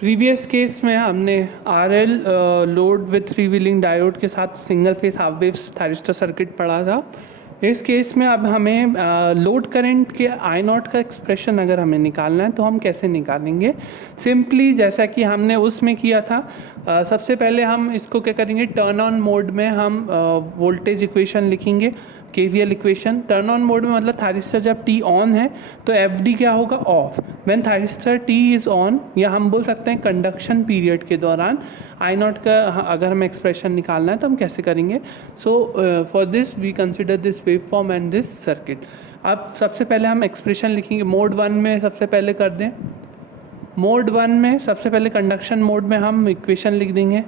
Previous case में हमने R L load with freewheeling diode के साथ single phase half wave thyristor circuit पढ़ा था। इस केस में अब हमें लोड करंट के आई नॉट का एक्सप्रेशन अगर हमें निकालना है तो हम कैसे निकालेंगे। सिंपली जैसा कि हमने उसमें किया था, सबसे पहले हम इसको क्या करेंगे, टर्न ऑन मोड में हम वोल्टेज इक्वेशन लिखेंगे, KVL equation. Turn on mode में मतलब थायरिस्टर जब टी ऑन है तो एफ डी क्या होगा, of. When thyristor T is on, या हम बोल सकते हैं कंडक्शन पीरियड के दौरान आई नॉट का अगर हमें एक्सप्रेशन निकालना है तो हम कैसे करेंगे। So for this we consider this wave form and this circuit. अब सबसे पहले हम एक्सप्रेशन लिखेंगे मोड वन में। सबसे पहले कर दें मोड वन में, सबसे पहले कंडक्शन मोड में हम इक्वेशन लिख देंगे।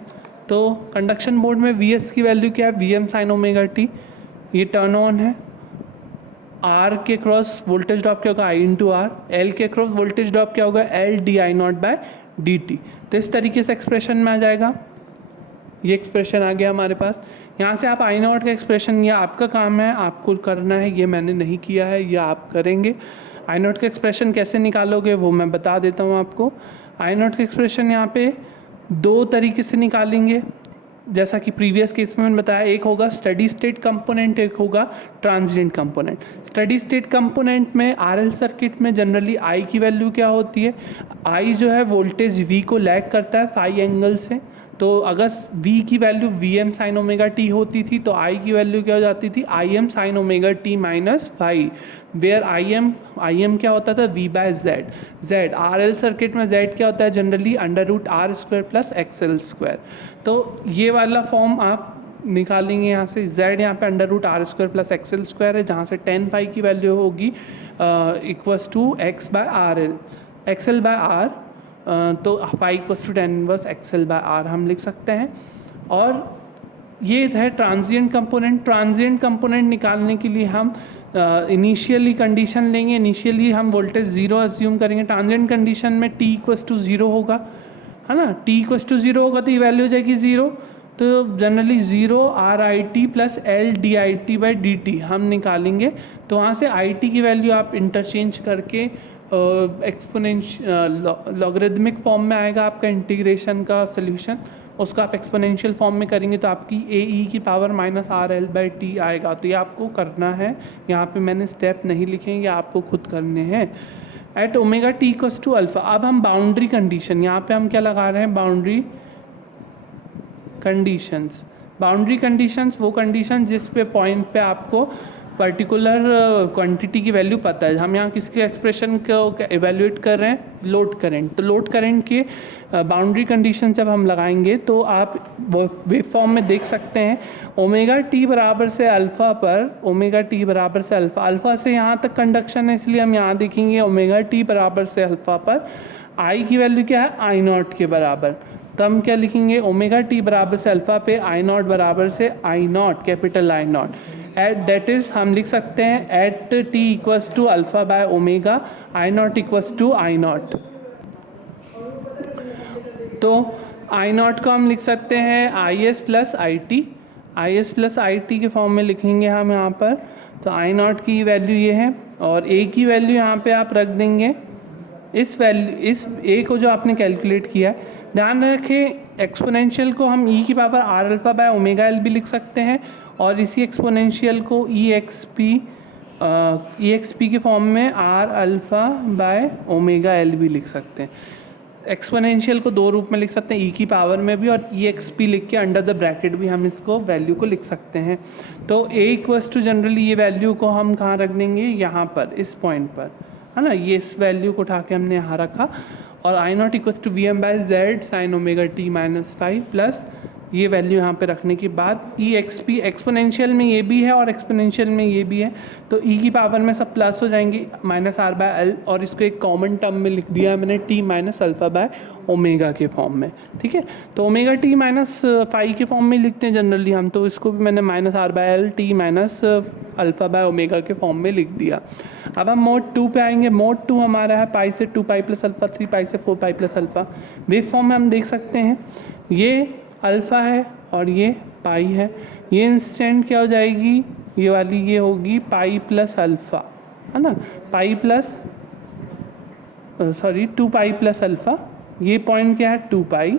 तो कंडक्शन मोड में वी एस की वैल्यू क्या है, V M sine omega T, ये टर्न ऑन है। आर के क्रॉस वोल्टेज ड्रॉप क्या होगा, आई इंटू आर। एल के क्रॉस वोल्टेज ड्रॉप क्या होगा, L D I not by D T. तो इस तरीके से एक्सप्रेशन में आ जाएगा। ये एक्सप्रेशन आ गया हमारे पास। यहाँ से आप आई नॉट का एक्सप्रेशन, ये आपका काम है, आपको करना है, ये मैंने नहीं किया है, ये आप करेंगे। आई नॉट का एक्सप्रेशन कैसे निकालोगे वो मैं बता देता हूँ आपको। आई नॉट का एक्सप्रेशन यहाँ पे दो तरीके से निकालेंगे, जैसा कि प्रीवियस केस में मैंने बताया। एक होगा स्टडी स्टेट कंपोनेंट, एक होगा transient component. Steady state component में आरएल सर्किट में जनरली आई की वैल्यू क्या होती है, आई जो है वोल्टेज वी को लैग करता है फाई एंगल से। तो अगर वी की value V M sine omega T होती थी तो आई की वैल्यू क्या हो जाती थी, I M sine omega T minus phi, where I M क्या होता था, V by Z. Z R L circuit में जेड क्या होता है generally, under root R square plus X L square. तो ये वाला फॉर्म आप निकालेंगे यहाँ से। जेड यहाँ पे under root R square plus X L square है, जहाँ से टेन पाई की वैल्यू होगी equals to X by R L, X L by R. तो phi equals to ten inverse X L by R हम लिख सकते हैं। और ये है ट्रांजिएंट कंपोनेंट। ट्रांजिएंट कंपोनेंट निकालने के लिए हम इनिशियली कंडीशन लेंगे। इनिशियली हम वोल्टेज ज़ीरो अज्यूम करेंगे। ट्रांजिएंट कंडीशन में टी इक्वस टू ज़ीरो होगा, है ना। टी इक्वस टू ज़ीरो होगा तो ये वैल्यू हो जाएगी ज़ीरो। तो generally zero are I T plus L D I T by D T हम निकालेंगे। तो वहाँ से आई टी की वैल्यू आप इंटरचेंज करके लॉगरिदमिक फॉर्म में आएगा आपका इंटीग्रेशन का सोल्यूशन। उसका आप एक्सपोनेंशियल फॉर्म में करेंगे तो आपकी ए ई की power minus R L by T आएगा। तो ये आपको करना है, यहाँ पे मैंने स्टेप नहीं लिखे, ये आपको खुद करने हैं। At omega T equals to alpha, अब हम बाउंड्री कंडीशन, यहाँ पे हम क्या लगा रहे हैं, बाउंड्री कंडीशंस। बाउंड्री कंडीशंस वो कंडीशन जिस पे पॉइंट पे आपको पर्टिकुलर क्वांटिटी की वैल्यू पता है। हम यहाँ किसके एक्सप्रेशन को एवेल्युएट कर रहे हैं, लोड करंट। तो लोड करंट के बाउंड्री कंडीशन जब हम लगाएंगे तो आप वेव फॉर्म में देख सकते हैं ओमेगा टी बराबर से अल्फ़ा पर, ओमेगा टी बराबर से अल्फ़ा, अल्फ़ा से यहाँ तक कंडक्शन है इसलिए हम यहाँ देखेंगे ओमेगा टी बराबर से अल्फ़ा पर आई की वैल्यू क्या है, आई नॉट के बराबर। तो हम क्या लिखेंगे, ओमेगा टी बराबर से अल्फ़ा पे आई नॉट बराबर से I naught, capital I naught. At that is हम लिख सकते हैं at T equals to alpha by omega I naught equals to I naught. तो आई नॉट को हम लिख सकते हैं I S plus I T, I S plus I T के फॉर्म में लिखेंगे हम यहाँ पर। तो आई नॉट की वैल्यू ये है और ए की वैल्यू यहाँ पे आप रख देंगे। इस वैल्यू, इस ए को जो आपने कैलकुलेट किया है, ध्यान रखें एक्सपोनेंशियल को हम ई की power R alpha by omega L भी लिख सकते हैं और इसी एक्सपोनेंशियल को ई एक्स पी के फॉर्म में R alpha by omega L भी लिख सकते हैं। एक्सपोनेंशियल को दो रूप में लिख सकते हैं, ई की पावर में भी और ई एक्स पी लिख के अंडर द ब्रैकेट भी हम इसको वैल्यू को लिख सकते हैं। तो ए इक्वस टू जनरली ये वैल्यू को हम कहाँ रख देंगे, यहाँ पर, इस पॉइंट पर, है ना। ये इस वैल्यू को उठा के हमने यहाँ रखा और I naught equals to V M by Z sine omega T minus five plus ये वैल्यू यहाँ पे रखने के बाद ई एक्स पी, एक्सपोनेंशियल में ये भी है और एक्सपोनेंशियल में ये भी है तो ई की पावर में सब प्लस हो जाएंगे माइनस आर बाय एल, और इसको एक कॉमन टर्म में लिख दिया है मैंने T minus alpha by omega के फॉर्म में, ठीक है। तो ओमेगा टी माइनस फाइव के फॉर्म में लिखते हैं जनरली हम, तो इसको भी मैंने minus R by L T minus alpha by omega के फॉर्म में लिख दिया। अब हम मोड टू पे आएंगे। मोड टू हमारा है पाई से two pi plus alpha, three pi से four pi plus alpha. Wave form में हम देख सकते हैं ये अल्फ़ा है और ये पाई है। ये इंस्टेंट क्या हो जाएगी, ये वाली ये होगी पाई प्लस अल्फ़ा, है ना, pi plus sorry two pi plus alpha ये पॉइंट क्या है 2 पाई,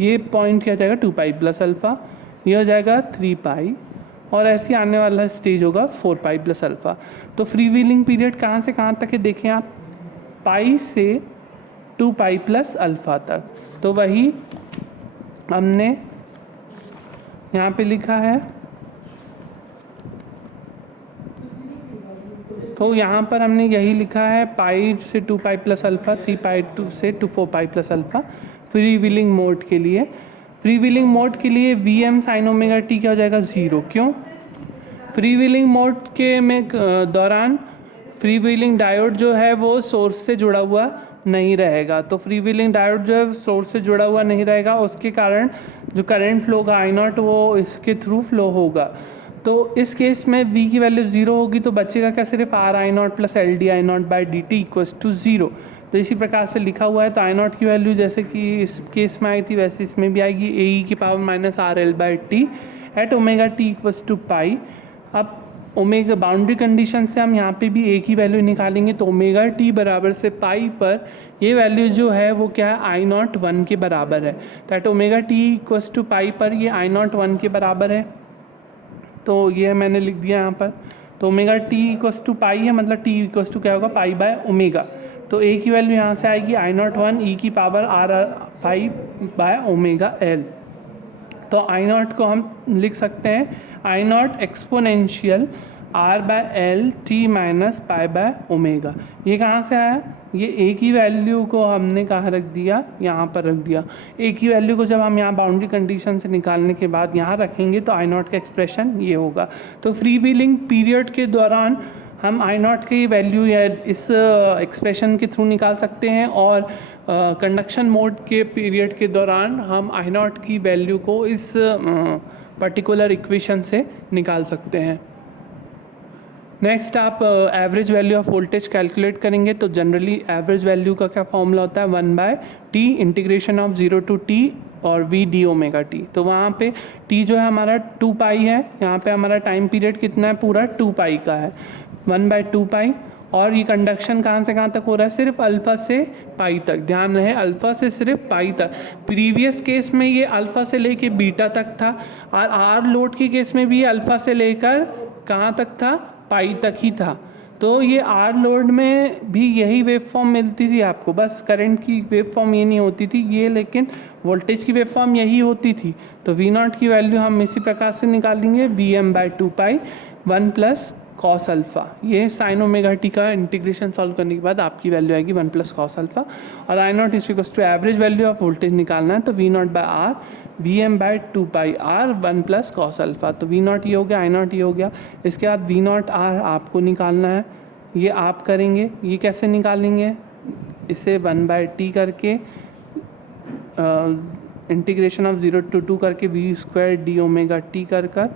ये पॉइंट क्या हो जाएगा 2 पाई प्लस अल्फ़ा, ये हो जाएगा 3 पाई, और ऐसे आने वाला स्टेज होगा 4 पाई प्लस अल्फ़ा। तो फ्री व्हीलिंग पीरियड कहाँ से कहाँ तक है देखें आप, पाई से 2 पाई प्लस अल्फ़ा तक। तो वही हमने यहाँ पे लिखा है, तो यहाँ पर हमने यही लिखा है पाई से 2 पाई प्लस अल्फ़ा, 3 पाई से 4 pi plus alpha free wheeling mode के लिए। फ्री व्हीलिंग मोड के लिए V M sine omega T क्या हो जाएगा 0। क्यों? फ्री व्हीलिंग मोड के में दौरान फ्री व्हीलिंग डायोड जो है वो सोर्स से जुड़ा हुआ नहीं रहेगा। तो फ्री व्हीलिंग डायोड जो है सोर्स से जुड़ा हुआ नहीं रहेगा, उसके कारण जो करंट फ्लो होगा आई नॉट वो इसके थ्रू फ्लो होगा। तो इस केस में v की वैल्यू 0 होगी, तो बचेगा क्या, सिर्फ R I not plus L D I not by D T equals to 0। तो इसी प्रकार से लिखा हुआ है। तो आई नॉट की वैल्यू जैसे कि इस केस में आई थी वैसे इसमें भी आएगी, ए ई की power minus R L by T at omega T equals to pi. अब ओमेगा बाउंड्री कंडीशन से हम यहाँ पे भी ए की वैल्यू निकालेंगे, तो ओमेगा टी बराबर से पाई पर ये वैल्यू जो है वो क्या है, आई नॉट 1 के बराबर है। तो at omega T equals to pi पर ये आई नॉट 1 के बराबर है, तो ये मैंने लिख दिया यहाँ पर। तो ओमेगा टी इक्वस टू पाई है, मतलब टी इक्वस टू क्या होगा, पाई बाय ओमेगा। तो ए की वैल्यू यहाँ से आएगी आई नॉट 1 ई की power R pi by omega L. तो आई नॉट को हम लिख सकते हैं I naught exponential R by L T minus pi by omega. ये कहाँ से आया, ये ए की वैल्यू को हमने कहाँ रख दिया, यहाँ पर रख दिया। ए की वैल्यू को जब हम यहाँ बाउंड्री कंडीशन से निकालने के बाद यहाँ रखेंगे तो आई नॉट का एक्सप्रेशन ये होगा। तो फ्री व्हीलिंग पीरियड के दौरान हम आई नॉट की वैल्यू या इस एक्सप्रेशन के थ्रू निकाल सकते हैं, और कंडक्शन मोड के पीरियड के दौरान हम आई नॉट की वैल्यू को इस पर्टिकुलर इक्वेशन से निकाल सकते हैं। नेक्स्ट आप average value of voltage calculate करेंगे। तो जनरली एवरेज वैल्यू का क्या फॉर्मूला होता है, 1 by T integration of 0 to T और वी डी ओमेगा टी। तो वहाँ पे टी जो है हमारा 2 पाई है, यहाँ पे हमारा टाइम पीरियड कितना है, पूरा 2 पाई का है, 1 बाय 2 पाई। और ये कंडक्शन कहाँ से कहाँ तक हो रहा है, सिर्फ अल्फ़ा से पाई तक। ध्यान रहे अल्फ़ा से सिर्फ पाई तक। प्रीवियस केस में ये अल्फ़ा से लेके बीटा तक था, और आर लोड के केस में भी अल्फ़ा से लेकर कहाँ तक था, पाई तक ही था। तो ये आर लोड में भी यही वेव फॉर्म मिलती थी आपको, बस करंट की वेव फॉर्म ये नहीं होती थी ये, लेकिन वोल्टेज की वेव फॉर्म यही होती थी। तो वी नॉट की वैल्यू हम इसी प्रकार से निकालेंगे, V M by 2 pi 1 plus cos alpha. ये साइन ओमेगा टी का इंटीग्रेशन सॉल्व करने के बाद आपकी वैल्यू आएगी 1 प्लस कॉस अल्फ़ा। और I naught is equals to average value of voltage निकालना है, तो V naught by R V M by 2 pi R 1 plus cos alpha. तो वी नॉट ये हो गया, आई नॉट ये हो गया। इसके बाद वी नॉट आर आपको निकालना है, ये आप करेंगे। ये कैसे निकालेंगे, इसे 1 बाई टी करके इंटीग्रेशन ऑफ 0 टू 2 करके V square D omega T कर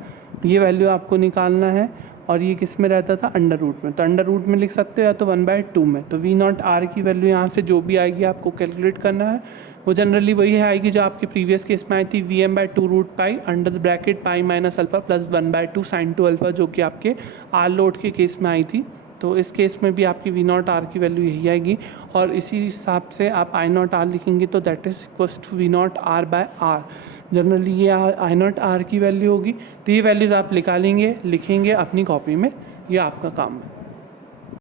ये वैल्यू आपको निकालना है। और ये किस में रहता था, अंडर रूट में। तो अंडर रूट में लिख सकते हो या तो 1 बाई 2 में। तो वी नॉट आर की वैल्यू यहाँ से जो भी आएगी आपको कैलकुलेट करना है, वो जनरली वही है आएगी जो आपके प्रीवियस केस में आई थी, V M by 2 root pi under the bracket pi minus alpha plus 1 by 2 sine 2 alpha, जो कि आपके आर लोड के केस में आई थी। तो इस केस में भी आपकी वी नॉट आर की वैल्यू यही आएगी, और इसी हिसाब से आप आई नॉट आर लिखेंगे, तो that is equals to V not R by R. Generally ये आई नॉट आर की वैल्यू होगी। तो ये वैल्यूज़ आप निकालेंगे, लिखेंगे अपनी कॉपी में, ये आपका काम है।